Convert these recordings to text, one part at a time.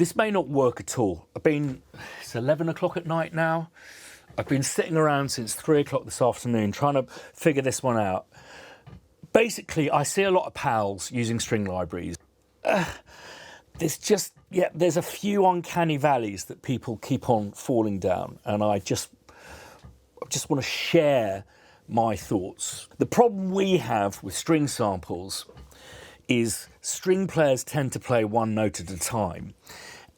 This may not work at all. It's 11 o'clock at night now. I've been sitting around since 3 o'clock this afternoon trying to figure this one out. Basically, I see a lot of pals using string libraries. There's a few uncanny valleys that people keep on falling down, and I just want to share my thoughts. The problem we have with string samples is string players tend to play one note at a time,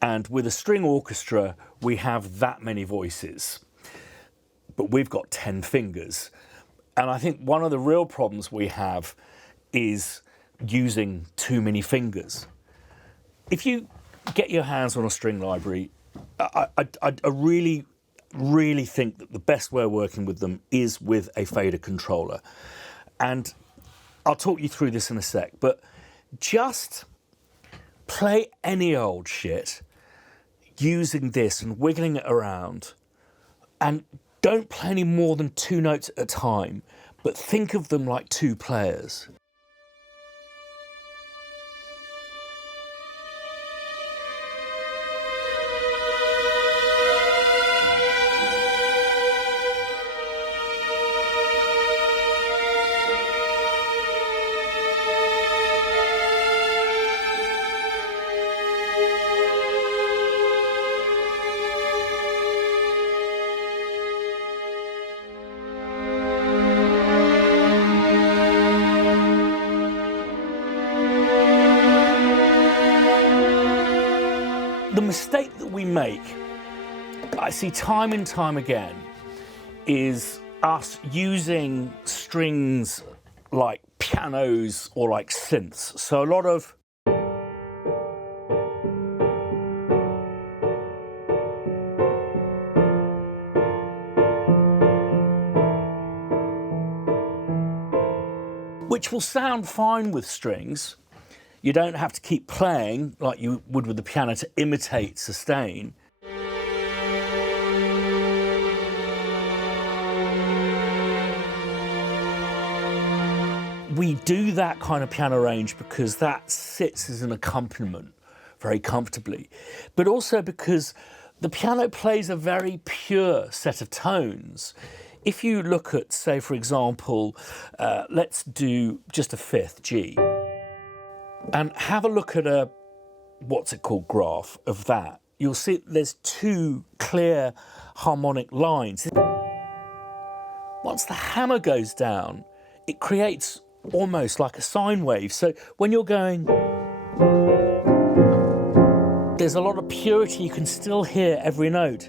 and with a string orchestra we have that many voices, but we've got 10 fingers. And I think one of the real problems we have is using too many fingers. If you get your hands on a string library, I really think that the best way of working with them is with a fader controller. And I'll talk you through this in a sec, but just play any old shit using this and wiggling it around, and don't play any more than 2 notes at a time, but think of them like 2 players. The mistake that we make, I see time and time again, is us using strings like pianos or like synths. So a lot of which will sound fine with strings. You don't have to keep playing like you would with the piano to imitate sustain. We do that kind of piano range because that sits as an accompaniment very comfortably, but also because the piano plays a very pure set of tones. If you look at, say, for example, let's do just a 5th G. And have a look at a, what's it called, graph of that. You'll see there's 2 clear harmonic lines. Once the hammer goes down, it creates almost like a sine wave. So when you're going, there's a lot of purity. You can still hear every note.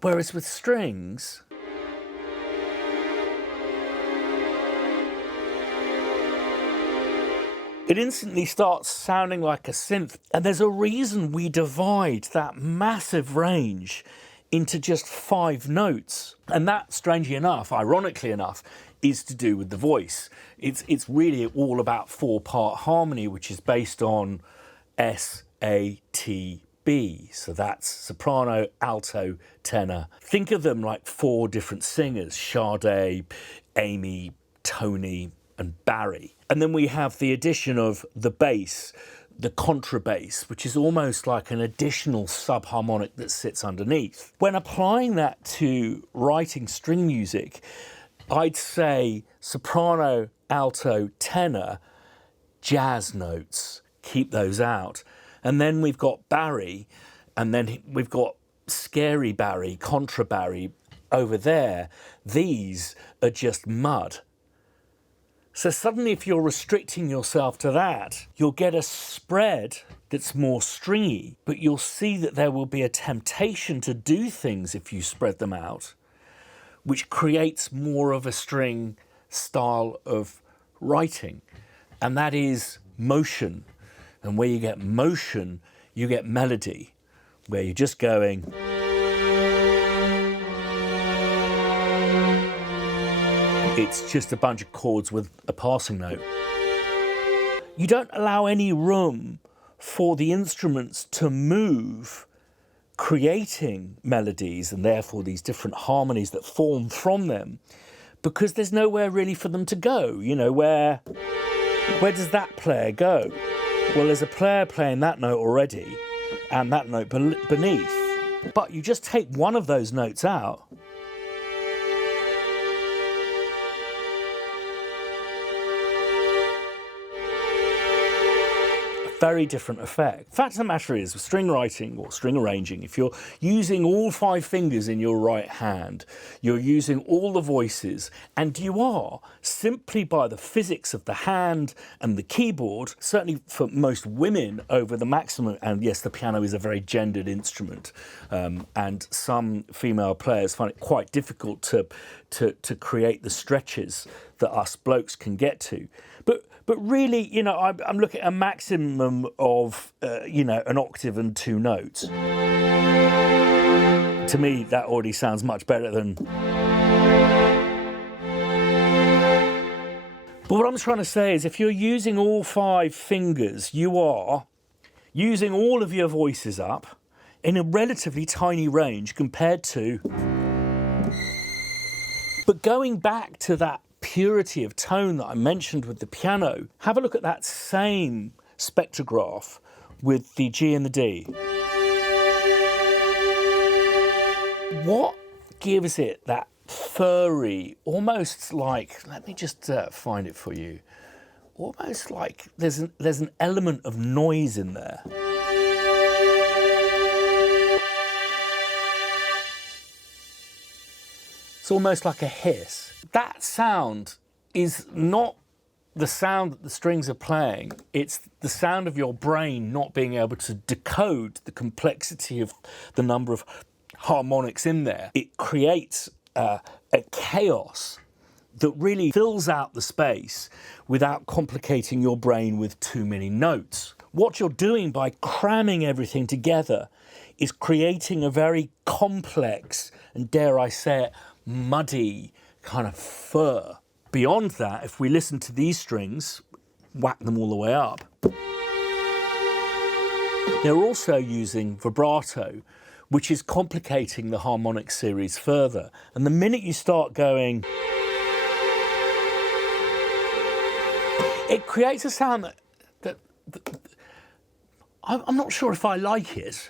Whereas with strings, it instantly starts sounding like a synth. And there's a reason we divide that massive range into just 5 notes. And that, strangely enough, ironically enough, is to do with the voice. It's really all about 4-part harmony, which is based on S, A, T, B. So that's soprano, alto, tenor. Think of them like 4 different singers: Sade, Amy, Tony, and Barry. And then we have the addition of the bass, the contrabass, which is almost like an additional subharmonic that sits underneath. When applying that to writing string music, I'd say soprano, alto, tenor, jazz notes, keep those out. And then we've got Barry, and then we've got scary Barry, contra Barry over there. These are just mud. So suddenly, if you're restricting yourself to that, you'll get a spread that's more stringy, but you'll see that there will be a temptation to do things if you spread them out, which creates more of a string style of writing. And that is motion. And where you get motion, you get melody, where you're just going. It's just a bunch of chords with a passing note. You don't allow any room for the instruments to move, creating melodies and therefore these different harmonies that form from them, because there's nowhere really for them to go, you know, where Where does that player go? Well, there's a player playing that note already and that note beneath. But you just take one of those notes out, very different effect. Fact of the matter is, with string writing or string arranging, if you're using all 5 fingers in your right hand, you're using all the voices, and you are, simply by the physics of the hand and the keyboard, certainly for most women over the maximum, and yes, the piano is a very gendered instrument, and some female players find it quite difficult to create the stretches that us blokes can get to. But really, you know, I'm looking at a maximum of, you know, an octave and 2 notes. To me, that already sounds much better than... But what I'm trying to say is, if you're using all 5 fingers, you are using all of your voices up in a relatively tiny range compared to... But going back to that purity of tone that I mentioned with the piano, have a look at that same spectrograph with the G and the D. What gives it that furry, almost like, let me just find it for you, almost like there's an element of noise in there. It's almost like a hiss. That sound is not the sound that the strings are playing. It's the sound of your brain not being able to decode the complexity of the number of harmonics in there. It creates a chaos that really fills out the space without complicating your brain with too many notes. What you're doing by cramming everything together is creating a very complex and, dare I say it, muddy kind of fur. Beyond that, if we listen to these strings, whack them all the way up, they're also using vibrato, which is complicating the harmonic series further. And the minute you start going, it creates a sound that I'm not sure if I like it,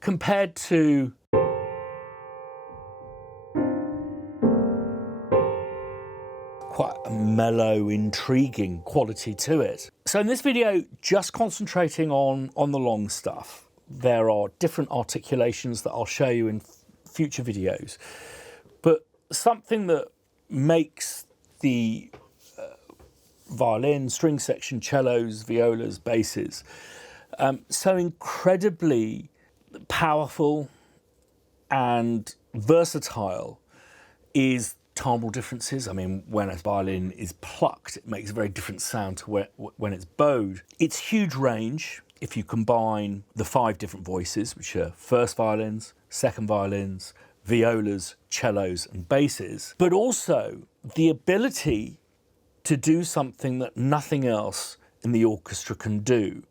compared to quite a mellow, intriguing quality to it. So in this video, just concentrating on the long stuff. There are different articulations that I'll show you in future videos. But something that makes the violin, string section, cellos, violas, basses so incredibly powerful and versatile is timbral differences. I mean, when a violin is plucked, it makes a very different sound to when it's bowed. It's huge range if you combine the 5 different voices, which are first violins, second violins, violas, cellos and basses, but also the ability to do something that nothing else in the orchestra can do,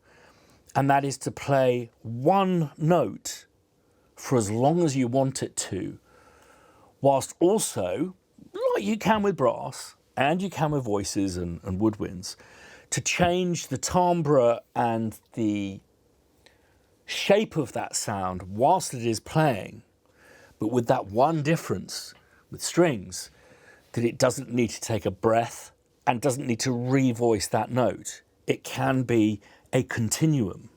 and that is to play one note for as long as you want it to, whilst also, like you can with brass and you can with voices and woodwinds, to change the timbre and the shape of that sound whilst it is playing, but with that one difference with strings, that it doesn't need to take a breath and doesn't need to revoice that note. It can be a continuum.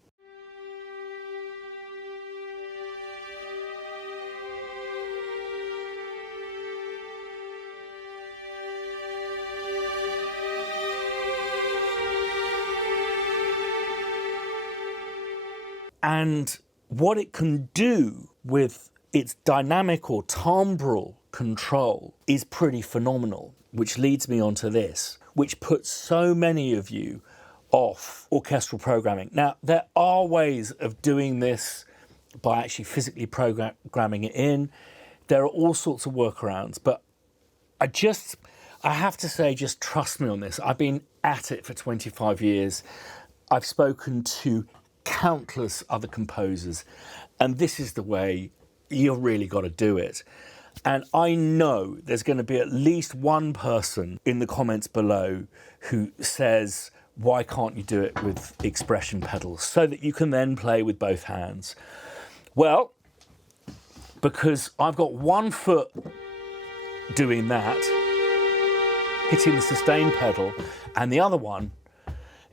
And what it can do with its dynamic or timbral control is pretty phenomenal, which leads me on to this, which puts so many of you off orchestral programming. Now, there are ways of doing this by actually physically programming it in. There are all sorts of workarounds, but I have to say, just trust me on this. I've been at it for 25 years. I've spoken to countless other composers, and this is the way you've really got to do it. And I know there's going to be at least one person in the comments below who says, why can't you do it with expression pedals so that you can then play with both hands? Well, because I've got one foot doing that, hitting the sustain pedal, and the other one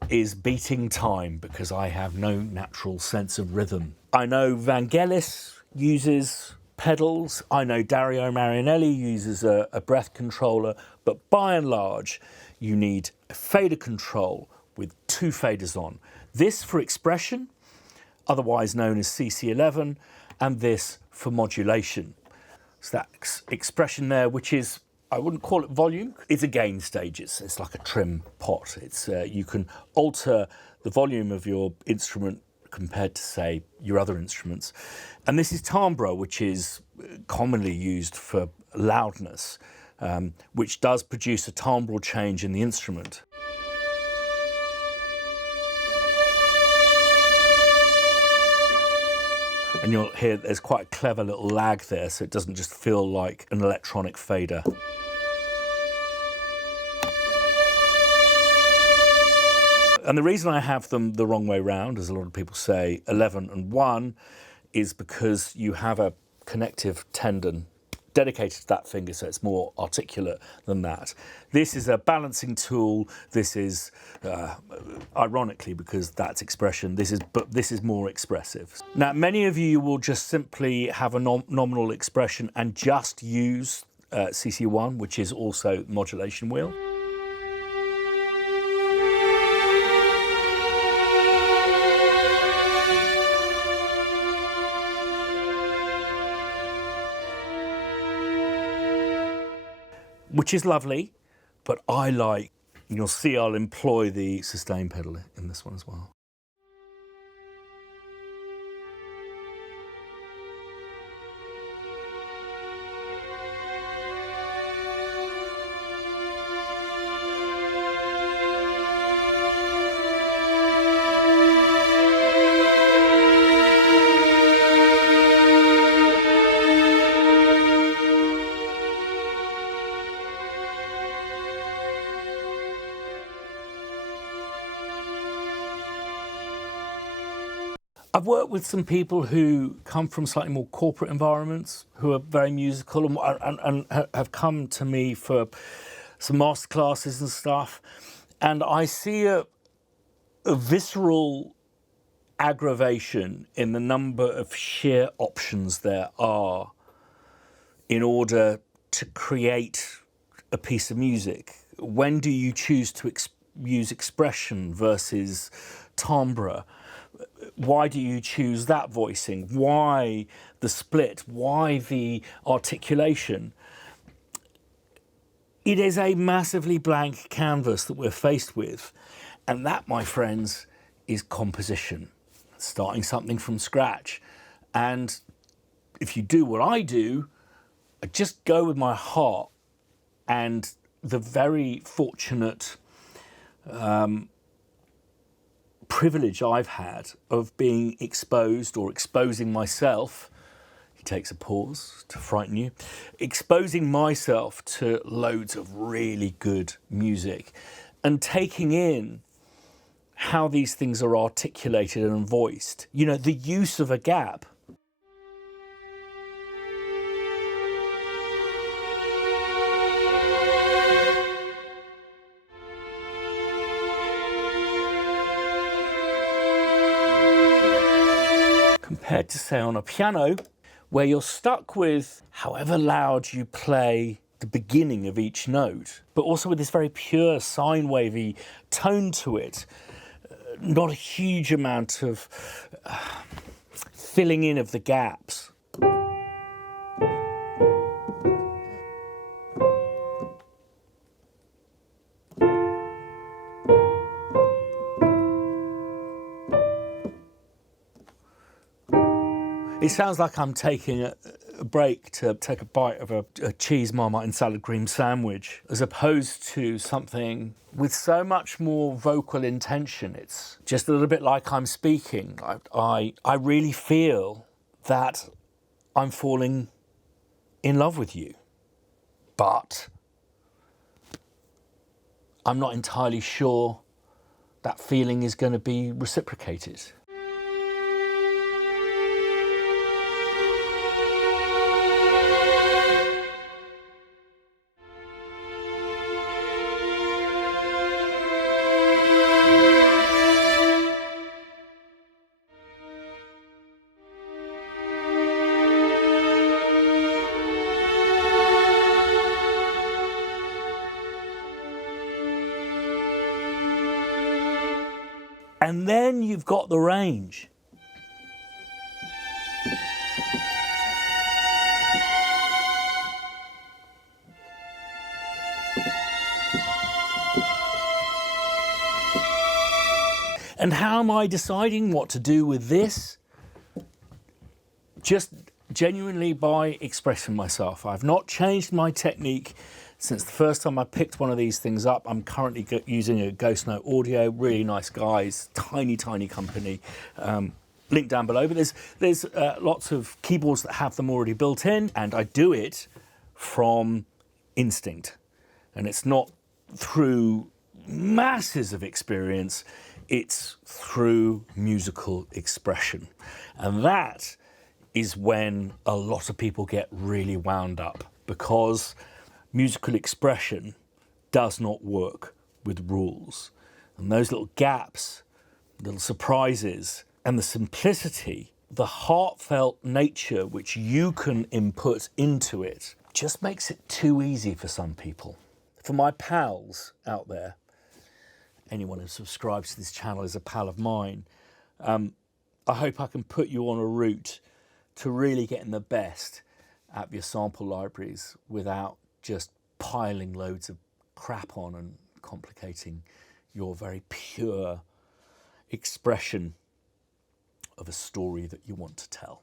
is beating time because I have no natural sense of rhythm. I know Vangelis uses pedals, I know Dario Marianelli uses a breath controller, but by and large, you need a fader control with two faders on. This for expression, otherwise known as CC11, and this for modulation. So that's expression there, which is, I wouldn't call it volume, it's a gain stage. It's like a trim pot. It's you can alter the volume of your instrument compared to, say, your other instruments. And this is timbre, which is commonly used for loudness, which does produce a timbral change in the instrument. And you'll hear there's quite a clever little lag there, so it doesn't just feel like an electronic fader. And the reason I have them the wrong way round, as a lot of people say, 11 and 1, is because you have a connective tendon dedicated to that finger, so it's more articulate than that. This is a balancing tool. This is, ironically, because that's expression, but this is more expressive. Now, many of you will just simply have a nominal expression and just use CC1, which is also modulation wheel. Which is lovely, but I like, you'll see I'll employ the sustain pedal in this one as well. I've worked with some people who come from slightly more corporate environments, who are very musical and have come to me for some masterclasses and stuff. And I see a visceral aggravation in the number of sheer options there are in order to create a piece of music. When do you choose to use expression versus timbre? Why do you choose that voicing? Why the split? Why the articulation? It is a massively blank canvas that we're faced with. And that, my friends, is composition. Starting something from scratch. And if you do what I do, I just go with my heart and the very fortunate privilege I've had of being exposed or exposing myself. He takes a pause to frighten you. Exposing myself to loads of really good music and taking in how these things are articulated and voiced. You know, the use of a gap. Compared to, say, on a piano, where you're stuck with however loud you play the beginning of each note, but also with this very pure sine wavy tone to it, not a huge amount of filling in of the gaps. It sounds like I'm taking a break to take a bite of a cheese Marmite and salad cream sandwich, as opposed to something with so much more vocal intention. It's just a little bit like I'm speaking. I really feel that I'm falling in love with you, but I'm not entirely sure that feeling is going to be reciprocated. And then you've got the range. And how am I deciding what to do with this? Just genuinely by expressing myself. I've not changed my technique since the first time I picked one of these things up. I'm currently using a Ghost Note Audio, really nice guys, tiny company. Link down below, but there's lots of keyboards that have them already built in, and I do it from instinct. And it's not through masses of experience, it's through musical expression. And that is when a lot of people get really wound up, because musical expression does not work with rules. And those little gaps, little surprises, and the simplicity, the heartfelt nature which you can input into it, just makes it too easy for some people. For my pals out there, anyone who subscribes to this channel is a pal of mine, I hope I can put you on a route to really getting the best out of your sample libraries without just piling loads of crap on and complicating your very pure expression of a story that you want to tell.